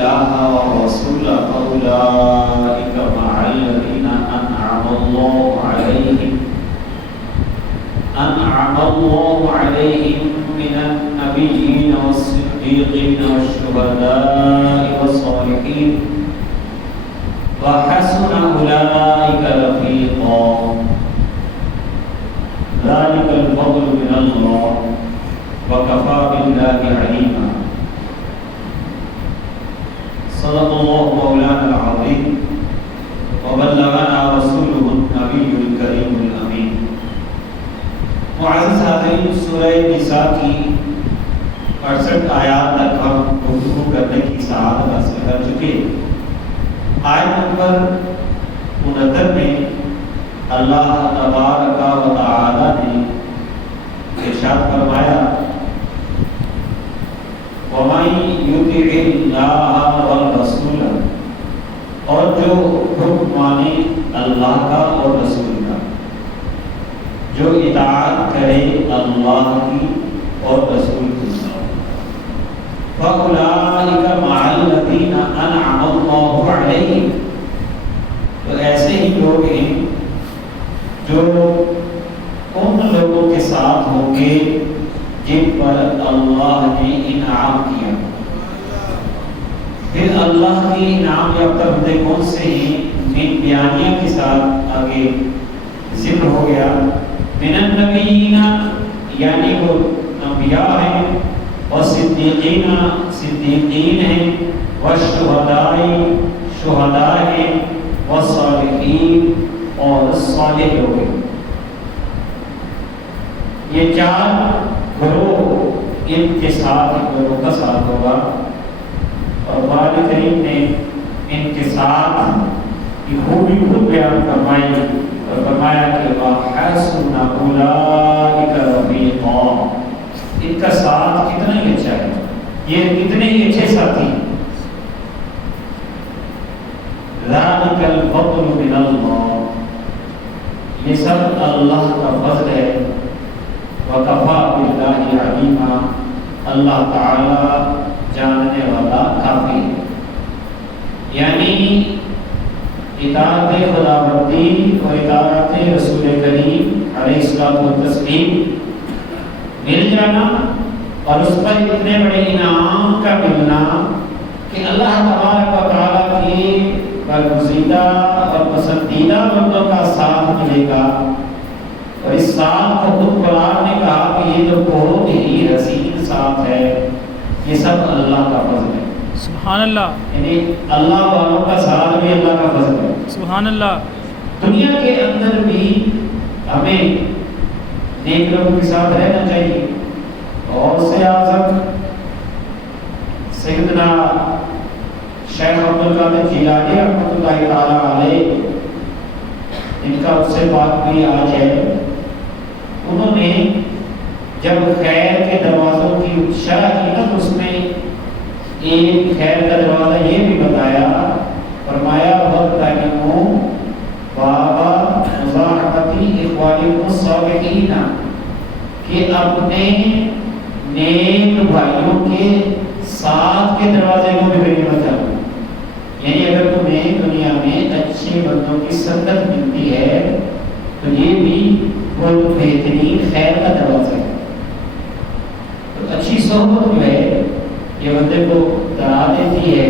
الله والرسول فأولئك مع الذين أنعم الله عليهم من النبيين والصديقين والشهداء والصالحين وحسن أولئك رفيقا ذلك الفضل من الله وكفى بالله عليما صدق الله مولانا العظيم وبلغنا رسوله النبي الكريم الأمين. معزز حاضرین، سورہ نساء کی 68 آیات تک ہم گفتگو کرنے کی سعادت حاصل کر چکے. آیت نمبر 69 میں اللہ تبارک و تعالی نے ارشاد فرمایا وَمَن يُطِعِ اللَّهَ وَالرَّسُولَ، اور جو حکم مانے اللہ کا اور رسول کا، جو اطاعت کرے اللہ کی اور رسول کی، فَأُولَٰئِكَ مَعَ الَّذِينَ أَنْعَمَ اللَّهُ عَلَيْهِمْ، تو ایسے ہی لوگ ہیں جو ان لوگوں کے ساتھ ہوں گے جن پر اللہ نے انعام کیا. پھر اللہ کی انعام یافتہ بندے کون سے ہیں؟ من بیانیہ کے ساتھ آگے ذکر ہو گیا. من النبیین یعنی وہ انبیاء ہیں، والصدیقین صدیقین ہیں، والشہداء شہداء ہیں، والصالحین اور صالح لوگ ہیں. یہ چار گروہ ان کے ساتھ گروہ کا ساتھ ہوگا. اور قرآن کریم نے ان کے ساتھ کی خوبی خود بیان فرمائی اور فرمایا کہ وَحَسُنَ أُولَٰئِكَ رَفِيقًا، ان کا ساتھ کتنا ہی اچھا ہے، یہ کتنے ہی اچھے ساتھی ہیں. ذَلِكَ الْفَضْلُ مِنَ اللَّهِ، یہ سب اللہ کا فضل ہے. وَكَفَى بِاللَّهِ عَلِيمًا، اللہ تعالی جاننے والا کافی ہے. یعنی اطاعت خداوندی اور اطاعت رسول کریم علیہ الصلوۃ والتسلیم مل جانا اور اس پر اتنے بڑے انعام کا ملنا کہ اللہ تبارک و تعالیٰ کی برگزیدہ اور پسندیدہ بندوں کا ساتھ ملے گا. اور اس ساتھ کو خود قرآن نے کہا کہ یہ تو بہت ہی حسین ساتھ ہے. یہ سب اللہ کا فضل ہے. سبحان اللہ. یعنی اللہ والوں کا ساتھ بھی اللہ کا فضل ہے. سبحان اللہ. دنیا کے اندر بھی ہمیں نیک لوگوں کے ساتھ رہنا چاہیے. اور سے اعظم سیدنا شیخ عبد القادر جیلانی رحمۃ اللہ تعالی علیہ، ان کا اس سے بات بھی آج ہے. انہوں نے جب خیر کے دروازوں کی شرح کی نا، اس میں ایک خیر کا دروازہ یہ بھی بتایا، فرمایا وَاتَّقُوا بَابَ مُصَاحَبَةِ إِخْوَانِكُمُ الصَّالِحِينَ، کہ اپنے نیک بھائیوں کے ساتھ کے دروازے کو بھی غنیمت کرو. یعنی اگر تمہیں دنیا میں اچھے بندوں کی سنگت ملتی ہے تو یہ بھی بہت بہترین خیر کا دروازہ ہے. تو اچھی صحبت جو ہے یہ بندے کو ڈرا دیتی ہے.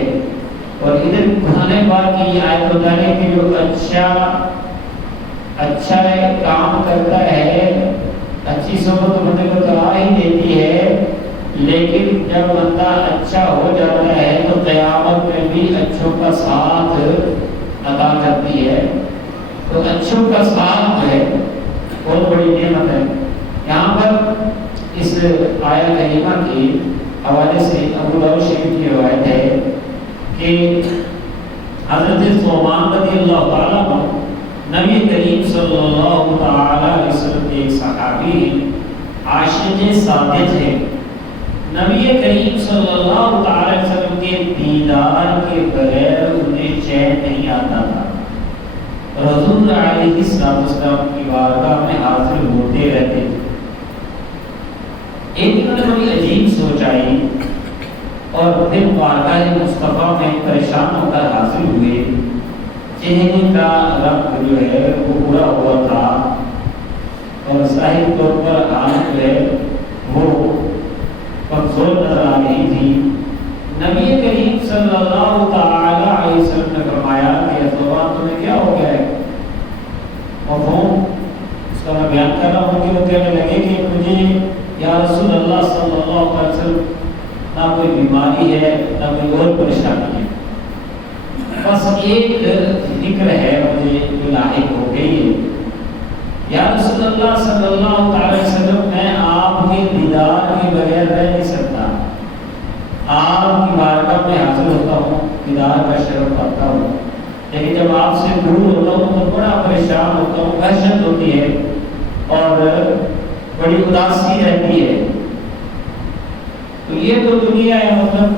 اور ادھر قرآن پاک کی یہ آیت بتا ہے کہ جو اچھا کام کرتا ہے، اچھی صحبت بندے کو ڈرا ہی دیتی ہے، لیکن جب بندہ اچھا ہو جاتا ہے تو قیامت میں بھی اچھوں کا ساتھ عطا کرتی ہے. تو اچھوں کا ساتھ جو ہے بہت بڑی نعمت ہے. یہاں پر اس آیت کریمہ کے حوالے سے ابو داؤد شریف کی روایت ہے کہ حضرت ثوبان رضی اللہ تعالیٰ عنہ نبی کریم صلی اللہ تعالیٰ علیہ وسلم کے ایک صحابی ہیں، عاشق صادق ہیں. نبی کریم صلی اللہ تعالیٰ علیہ وسلم کے دیدار کے بغیر انہیں چین نہیں آتا تھا. رسول علیہ السلام کی بارگاہ میں حاضر ہوتے رہتے تھے. ایک دن انہوں نے بڑی عجیب سوچ آئی اور پھر بارگاہ مصطفیٰ میں پریشان ہو کر حاضر ہوئے. چہرے کا رنگ جو ہے وہ پورا ہوا تھا اور ظاہر طور پر حالت جو ہے وہ کمزور نظر آ رہی تھی. نبی کریم صلی اللہ تعالی علیہ وسلم نے فرمایا کہ زبان تمہیں کیا ہو گیا ہے؟ مفہوم اس کا میں بیان کر رہا ہوں کہ وہ کہنے لگے کہ مجھے یا رسول اللہ صلی اللہ علیہ وسلم نہ کوئی بیماری ہے نہ کوئی اور پریشانی ہے، بس ایک فکر ہے مجھے جو لاحق ہو گئی ہے. یا رسول اللہ صلی اللہ علیہ وسلم میں آپ کے دیدار کے بغیر رہ نہیں سکتا. آپ کی بارگاہ میں حاضر ہوتا ہوں، دیدار کا شرف پاتا ہوں، لیکن جب آپ سے دور ہوتا ہوں تو بڑا پریشان ہوتا ہوں، وحشت ہوتی ہے اور بڑی اداسی رہتی ہے. تو یہ تو دنیا ہے، مطلب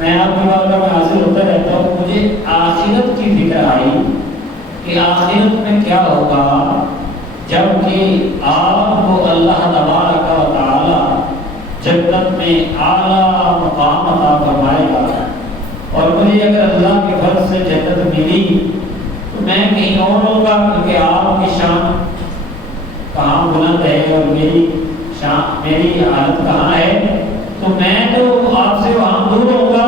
میں آپ کی بارگاہ میں حاضر ہوتا رہتا ہوں. مجھے آخرت کی فکر آئی کہ آخرت میں کیا ہوگا جب کہ آپ کو اللہ تبارک و تعالی جنت میں اعلیٰ مقام عطا فرمائے گا، اور مجھے اگر اللہ کے فضل سے جنت ملی تو میں کہیں اور ہوگا، کیونکہ آپ کی شان کہاں بلند ہے اور میری شان میری حالت کہاں ہے. تو میں تو آپ سے وہاں دور ہوگا.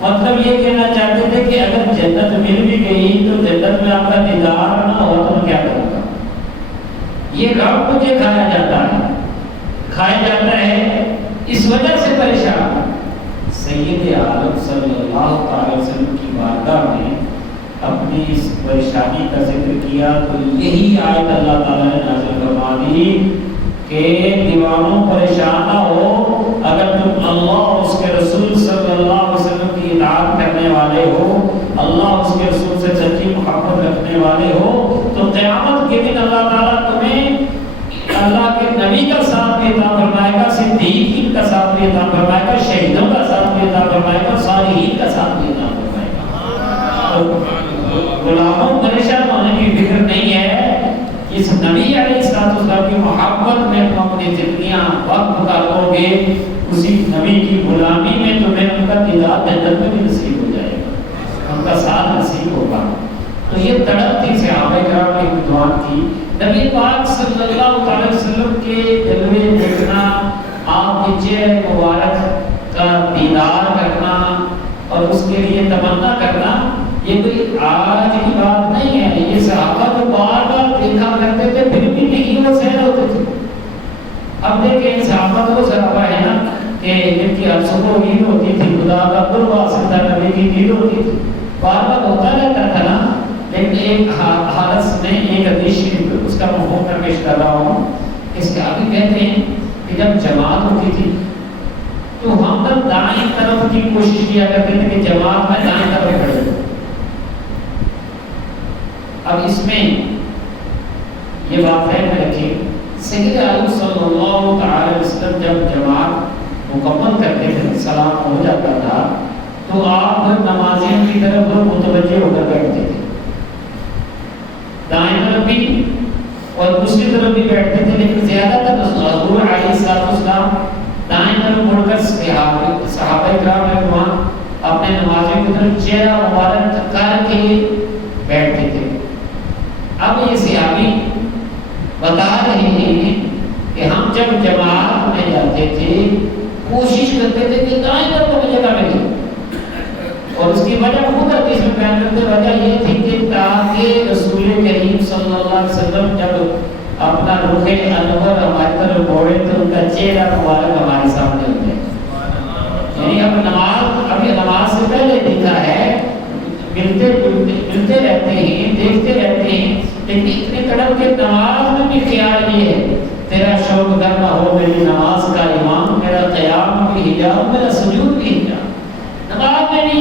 مطلب یہ کہنا چاہتے تھے کہ اگر جنت مل بھی گئی تو جنت میں آپ کا دیدار نہ ہو تو کیا کروں گا. یہ غم مجھے کھایا جاتا ہے، اس وجہ سے پریشان. سید عالم صلی اللہ علیہ وسلم کی بارگاہ میں اپنی اس پریشانی کا ذکر کیا تو یہی آیت اللہ تعالیٰ نے نازل فرما دی کہ دیوانوں پریشان نہ ہو، اگر تم اللہ اور اس کے رسول صلی اللہ علیہ وسلم کی اطاعت کرنے والے ہو، اللہ اور اس کے رسول سے سچی محبت رکھنے والے ہو، تو قیامت کے دن اللہ تعالیٰ تمہیں اللہ کے نبی کا ساتھ بھی عطا فرمائے گا، صدیقین کا ساتھ بھی عطا فرمائے گا، شہیدوں کا ساتھ بھی عطا فرمائے گا، صالحین کا ساتھ بھی عطا فرمائے گا. غلاموں پریشان ہونے کی فکر نہیں ہے. اس نبی علیہ السلام کی محبت میں تم اپنی زندگیاں وقت گزارو گے، اسی نبی کی غلامی میں تمہیں ان کا دیدار جنت میں بھی نصیب ہو جائے گا، ان کا ساتھ نصیب ہوگا. تو یہ تڑپ تھی صحابہ کرام کی دعا تھی. نبی پاک صلی اللہ علیہ وسلم کے جلوے دیکھنا، آپ کے چہرے مبارک کا دیدار کرنا اور اس کے لیے تمنا کرنا، یہ کوئی آج کی بات نہیں ہے. یہ صحابہ کو بار بار دیکھا کرتے تھے پھر بھی نہیں وہ سہل ہوتے تھے. اب دیکھیں صحابہ تو صحابہ ہے نا کہ جن کی صبح عید ہوتی تھی، خدا کا قرب حاصل تھا، نبی کی عید ہوتی تھی، بار بار ہوتا رہتا تھا نا. لیکن ایک حالت میں ایک حدیث شریف اس کا مفہوم میں پیش کر رہا ہوں. اس کے آگے کہتے ہیں کہ جب جماعت ہوتی تھی تو ہم لوگ دائیں طرف کی کوشش کیا کرتے تھے کہ جماعت میں دائیں طرف کھڑے ہو. اب اس میں یہ بات ہے میں رکھیے، سید عالم صلی اللہ تعالی وسلم جب جماعت مکمل کرتے تھے، سلام ہو جاتا تھا، تو آپ نمازیوں کی طرف متوجہ ہو کر بیٹھتے تھے. دائیں طرف بھی اور دوسری طرف بھی بیٹھتے تھے، لیکن زیادہ تر حضور علیہ السلام دائیں طرف مڑ کر صحابہ کرام نے وہاں اپنے نمازیوں کی طرف چہرہ مبارک کر کے بیٹھتے تھے. اب یہ صحابی بتا رہے ہیں کہ ہم جب جماعت میں جاتے تھے کوشش کرتے تھے کہ دائیں طرف کو جگہ ملے، اور اس کی وجہ خود حدیث میں بیان کرتے وجہ یہ تھی کہ تاکہ رسول کریم صلی اللہ علیہ وسلم جب اپنا رخ انور ہماری طرف موڑے تو ان کا چہرہ مبارک ہمارے سامنے ہو جائے. یعنی ابھی نماز سے پہلے دیکھا ہے، ملتے رہتے ہیں، دیکھتے رہتے ہیں، لیکن اتنے قدم کے نماز میں بھی خیال یہ ہے تیرا شوق کرنا ہو میری نماز کا امام، میرا قیام بھی حجاب، میرا سجود بھی حجاب. نماز میں بھی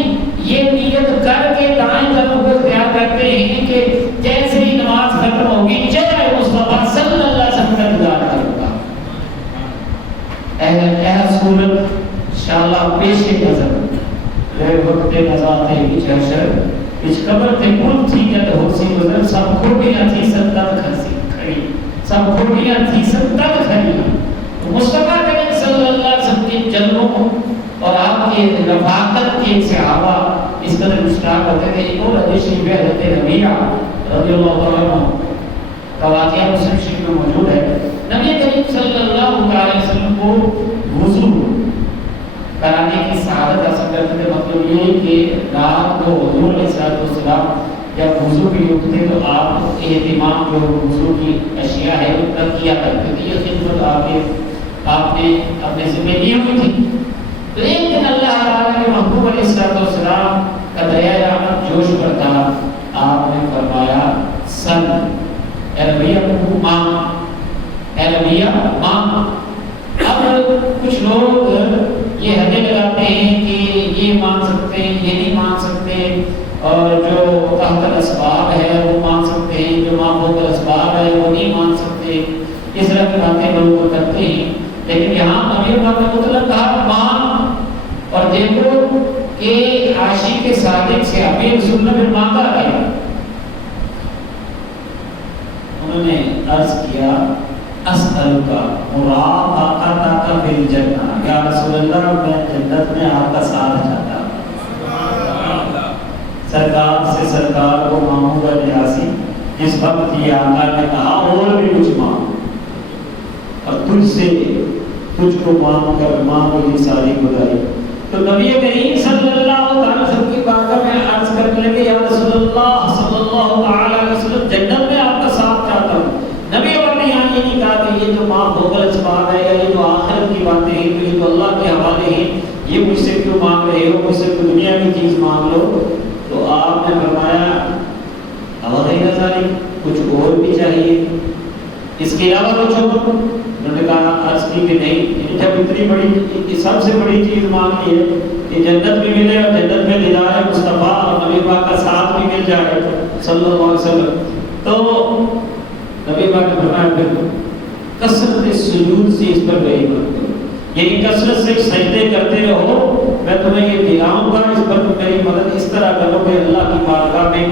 یہ نیت کر کے دائیں طرف کو اختیار کرتے ہیں کہ جیسے ہی نماز ختم ہوگی چہرہ مصطفیٰ صلی اللہ علیہ وسلم کا دیدار کروں گا. اہل صورت انشاءاللہ پیش نظر لے وقت نظر تھے وچ حشر وچ قبر تے ملک تھی جد ہوسی گزر سب کھوٹیاں تھی ستت کھڑی، سب کھوٹیاں تھی ستت کھڑی. مصطفیٰ کریم صلی اللہ علیہ وسلم کے جلووں اور آپ کی رفاقت کے صحابہ اس قدر مشتاق ہوتے تھے. ایک اور حدیث شریف ہے حضرت ربیعہ رضی اللہ تعالیٰ عنہ کا واقعہ مسلم شریف میں موجود ہے. نبی کریم صلی اللہ علیہ وسلم کو وضو کرانے کی سعادت حاصل کرتے تھے. مطلب یہ کہ رات کو حضور علیہ السلام جب وضو کے لیے اٹھتے تو آپ اہتمام جو وضو کی اشیاء ہے ان کا کیا کرتے تھے. یہ خدمت آپ نے اپنے ذمہ لی ہوئی تھی. تو ایک دن اللہ تعالیٰ کے محبوب علیہ السلام کا دریائے رحمت جوش پر تھا. آپ نے فرمایا سن اے ربیعہ ماں، اے ربیعہ ماں. اب کچھ لوگ یہ حدیں لگاتے ہیں کہ یہ مان سکتے ہیں، یہ نہیں مان سکتے، اور جو تحت الاسباب ہے وہ مان سکتے ہیں، جو ماں فوق الاسباب ہے وہ نہیں مان سکتے. اس طرح کی باتیں لوگ کرتے ہیں. لیکن یہاں نبی پاک نے مطلق کہا مان. اور دیکھو کہ عاشق صادق سے امیر سنت میں مانگا ہے. انہوں نے عرض کیا اسألک مرافقتک فی الجنہ، یا رسول اللہ میں جنت میں آپ کا ساتھ چاہتا ہوں. سرکار سے سرکار کو مانگوں گا نیاسی. جس وقت یہ آقا نے کہا اور بھی کچھ مانگ، اور تجھ کو مانگ کر مانگو یہ ساری خدائی. تو نبی کریم صلی اللہ علیہ وسلم کی بارگاہ میں عرض کرنے لگے یا رسول اللہ صلی اللہ علیہ وسلم جنت میں آپ کا ساتھ چاہتا ہوں. نبی اور نے یہاں یہ نہیں کہا کہ یہ جو ماں بھوگل اسباب ہے یا یہ جو آخرت کی باتیں ہیں، یہ جو اللہ کے حوالے ہیں، یہ مجھ سے کیوں مانگ رہے ہو، مجھ سے دنیا کی چیز مانگ لو. تو آپ نے فرمایا غیر ذالک، کچھ اور بھی چاہیے اس کے علاوہ کچھ اور؟ انہوں نے کہا عرض کی کہ نہیں، جب اتنی بڑی سب سے بڑی چیز مانگی ہے کہ جنت بھی ملے اور جنت میں دیدار مصطفیٰ اور نبی پاک کا ساتھ بھی مل جائے صلی اللہ علیہ وسلم. تو نبی پاک نے فرمایا پھر کثرت سجود سے اس پر غیب رکھو، یعنی کثرت سے سجدے کرتے رہو. میں تمہیں یہ دلاؤں گا، اس پر تم میری مدد اس طرح کرو کہ اللہ کی بارگاہ میں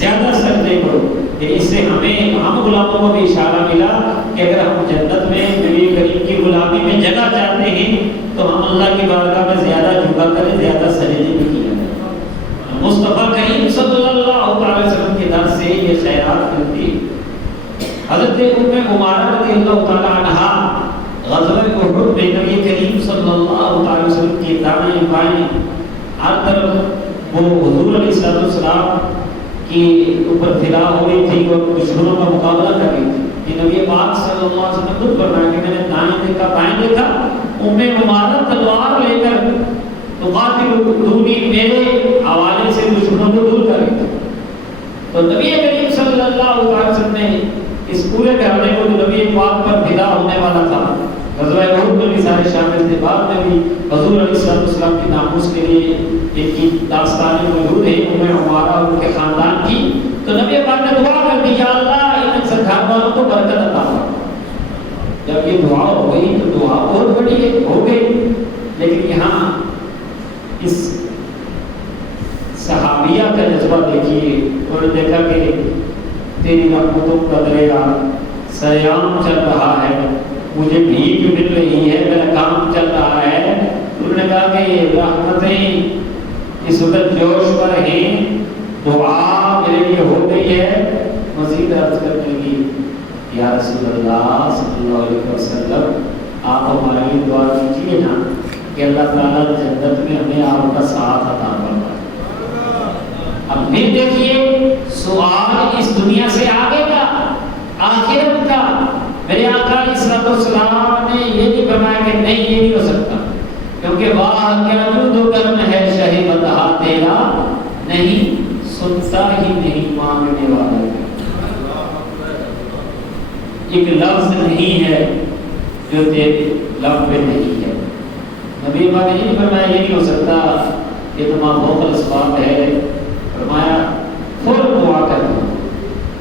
زیادہ سجدے کرو. اس سے ہم غلاموں کو بھی اشارہ ملا کہ اگر ہم جنت میں نبی کریم کی غلامی میں جگہ چاہتے ہیں تو ہم اللہ کی بارگاہ میں زیادہ جھکا کریں، زیادہ سجدے بھی کیا کریں. مصطفیٰ کریم صلی اللہ علیہ وسلم کے در سے یہ خیرات ملتی. حضرت ام عمارہ رضی اللہ تعالی عنہا غزوہ احد میں نبی کریم صلی اللہ علیہ وسلم کے دائیں بائیں ہر طرف وہ حضور علیہ السلام کی اوپر پھیلا ہو رہی تھی اور دشمنوں کا مقابلہ کر رہی تھی. یہ نبی پاک صلی اللہ علیہ وسلم خود فرمایا کہ میں نے دائیں دیکھا بائیں دیکھا، ام عمارہ تلوار لے کر تقاتلونی میرے حوالے سے دشمنوں کو دور کر رہی تھی. تو نبی کریم صلی اللہ علیہ وسلم نے اس پورے گھرانے کو جو نبی پاک پر فدا ہونے والا تھا، غزوہ احد میں بھی سارے شامل تھے، بعد میں بھی حضور علیہ السلام کی ناموس کے لیے ایک کی داستانیں موجود ہیں ام عمارہ اور ان کے خاندان کی. تو نبی پاک نے دعا کر دی یا اللہ ان سرکار والوں کو برکت عطا فرما. جب یہ دعا ہو گئی تو دعا بہت بڑی ہو گئی. لیکن یہاں اس صحابیہ کا جذبہ دیکھیے. انہوں نے دیکھا کہ تیری رحمتوں کا دریا سیام چل رہا ہے، مجھے بھیک مل رہی ہے، میرا کام چل رہا ہے. انہوں نے کہا کہ یہ رحمتیں اس وقت جوش پر ہیں، دعا میرے لیے ہو گئی ہے. مزید عرض کرنے کی یا رسول اللہ صلی اللہ علیہ وسلم آپ ہمارے لیے دعا کیجیے نا کہ اللہ تعالیٰ جنت میں ہمیں آپ کا ساتھ عطا فرمائے. اب پھر دیکھیے سوال اس دنیا سے آگے کا، آخرت کا. میرے آقا علیہ السلام نے یہ نہیں فرمایا کہ نہیں یہ نہیں ہو سکتا، کیونکہ واہ کیا جو کرم ہے شہ بتا تیرا، نہیں سنتا ہی نہیں مانگنے والا. ایک لفظ نہیں ہے جو تیرے لب پہ نہیں ہے. نبی پاک نے یہ نہیں فرمایا یہ نہیں ہو سکتا، یہ تو ماں اسباب ہے. فرمایا فوراً دعا کرنا.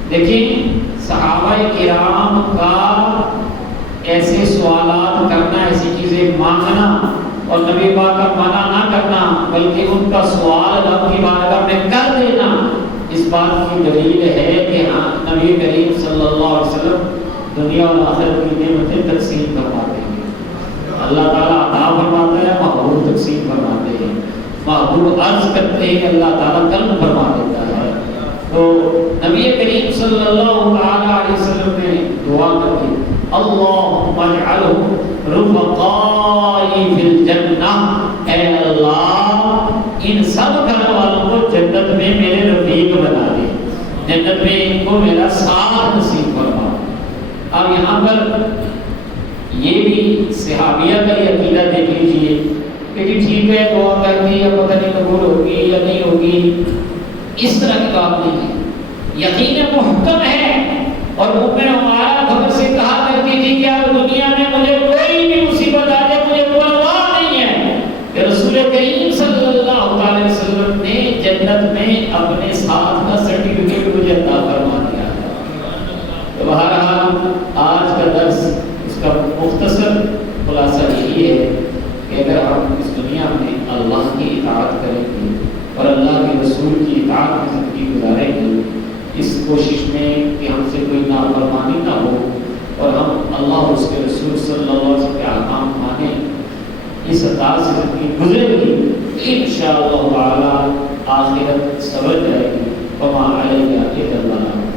دیکھیں صحابہ کرام کا ایسے سوالات کرنا، ایسی چیزیں مانگنا اور نبی پاک کا منع نہ کرنا، بلکہ ان کا سوال رب کی بارگاہ میں کر دینا، اس بات کی دلیل ہے کہ ہاں نبی کریم صلی اللہ علیہ وسلم دنیا اور آخرت کی نعمتیں تقسیم کروا دیں گے. اللہ تعالیٰ عطا فرماتا ہے، محبوب تقسیم فرماتے ہیں، محبوب عرض کرتے ہیں کہ اللہ تعالیٰ قلب فرما دیتا ہے۔ تو نبی کریم صلی اللہ علیہ وسلم نے دعا کر دی، اللہم اجعلہم رفقائی فی الجنہ، اے اللہ ان سب گھر والوں کو جنت میں میرے رفیق بنا دے، جنت میں ان کو میرا ساتھ نصیب فرما۔ اب یہاں پر یہ بھی صحابیہ کا یہ عقیدہ دیکھ لیجیے کہ جی ٹھیک ہے دعا کر دی، اب پتہ نہیں قبول ہوگی یا نہیں ہوگی، اس طرح کی بات نہیں ہے۔ یقین محکم ہے، اور مومن ہمارا خبر سے کہا کرتی تھی کہ اب دنیا میں مجھے کوئی بھی مصیبت آ جائے مجھے پرواہ نہیں ہے کہ رسول کریم صلی اللہ علیہ وسلم نے جنت میں اپنے ساتھ کا سرٹیفکیٹ مجھے عطا فرما دیا ہے۔ تو بہرحال آج کا درس اس کا مختصر خلاصہ یہی ہے کہ اگر ہم اس دنیا میں اللہ کی اطاعت کریں گے اور اللہ کے رسول کی اطاعت میں زندگی گزاریں گے، اس کوشش میں کہ ہم سے کوئی نافرمانی نہ ہو اور ہم اللہ اور اس کے رسول صلی اللہ علیہ وسلم کے احکام مانیں، اس اطاعت سے زندگی گزرے گی، انشاءاللہ تعالی آخرت سبر جائے گی۔ وما علینا الا البلاغ۔